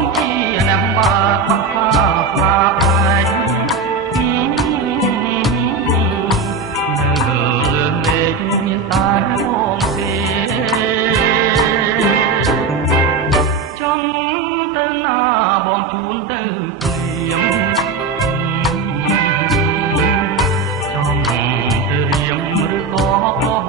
ងជាអ្នកបាត់ខាផ្លាកឯងនៅលើមេឃមានតែបងទេចង់ទៅណាបងជួនទៅព្រាមចង់ទៅរៀមឬក៏កង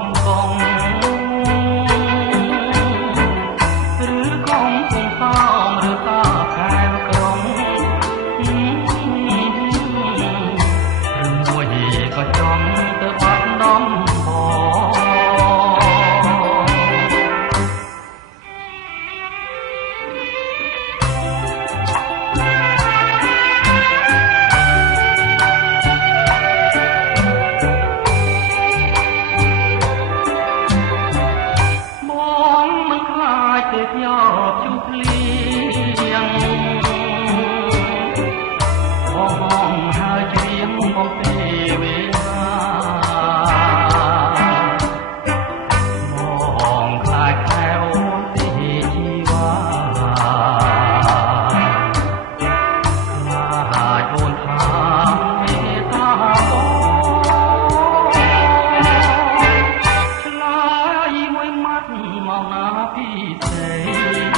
យកជុំភ្លៀងបងហើយច្រៀងបងទេវេលាបងខ្លាចខែអូនទេជីវ៉ាខ្លាចអូនថាមេតាបងឆ្លើយមួយម៉ាត់មកណាពីស្រី